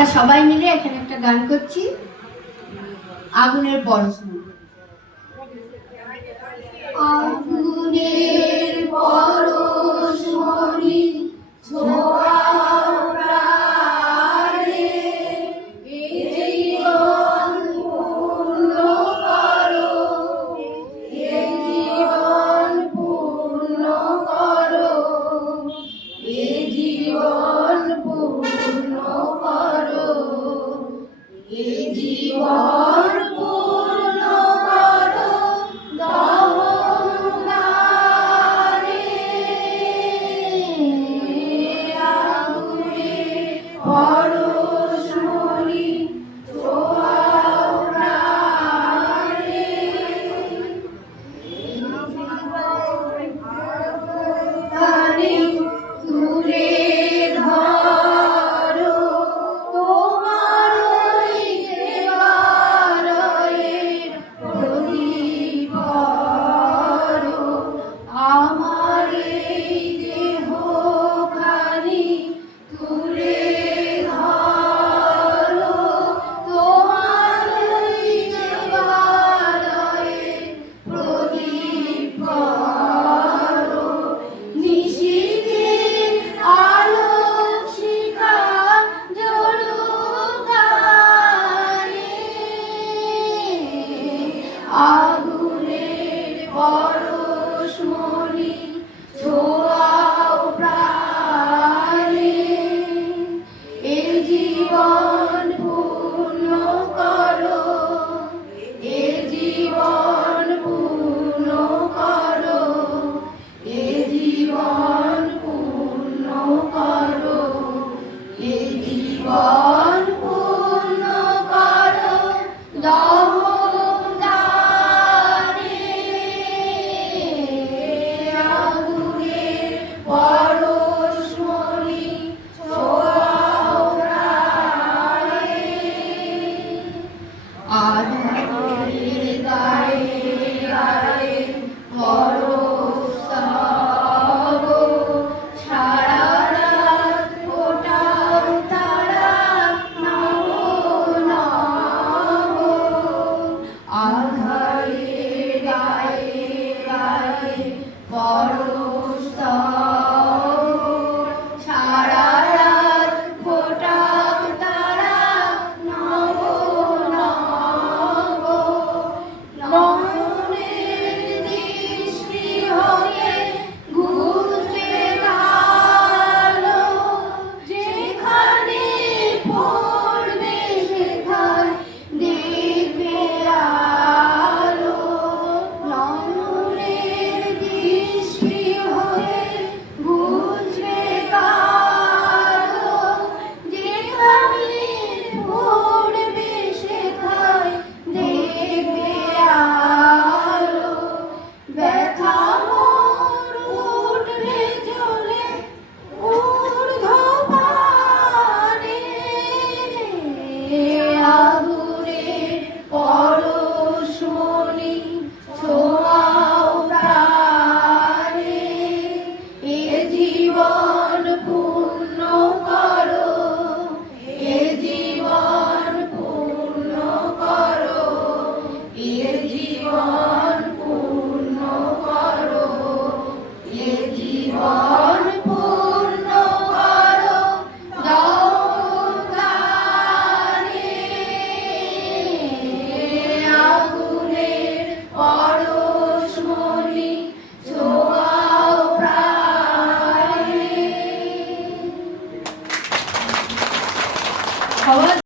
আমরা সবাই মিলে এখানে একটা গান করছি, আগুনের পরশমণি। আগুনের পরশমণি ছোঁয়াও প্রাণে, এ জীবন পূর্ণ করো, এ জীবন পূর্ণ করো, এ জীবন পূর্ণ করো, এ জীবন পূর্ণ করো দহনদানে। আগুনের পরশমণি ছোঁয়াও প্রাণে, প্রাণে তুলে ধরো তোমার ওই দেবালয়ের প্রদীপ করো। আমার এই দেহখানি তুলে ধরো তোমার ওই দেবালয়ের প্রদীপ করো। নিশীথের আলোক শিখা জ্বলুক গানে, আগুনের পরশমণি ছোঁয়াও প্রাণে, এ জীবন পূর্ণ করো, এ জীবন পূর্ণ করো, এ জীবন পূর্ণ করো, এ জীবন পূর্ণ করো দহনদানে। আগুনের পরশমণি ছোঁয়াও প্রাণে, আধারের গায়ে গায়ে পরস্তব, সারা রাত ফোটাও তারা নব নব। আধারের গায়ে গায়ে পরস্তব, সারা রাত ফোটাও তারা নব নব। নয়নের দৃষ্টি হয়ে ঘুরবে কালো, যেখানে পড়বে সেখানে দেখবে আলো। নয়নের দৃষ্টি হয়ে ঘুরবে কালো, যেখানে পড়বে সেখানে দেখবে আলো। ব্যথা মোর উঠবে জ্বলে ঊর্ধ্বপানে, আগুনের পরশমণি ছোঁয়াও প্রাণে, এ জীবন পূর্ণ করো, এ জীবন পূর্ণ করো, এ জীবন পূর্ণ করো, এ জীবন পূর্ণ করো দহনদানে। আগুনের পরশমণি ছোঁয়াও প্রাণে।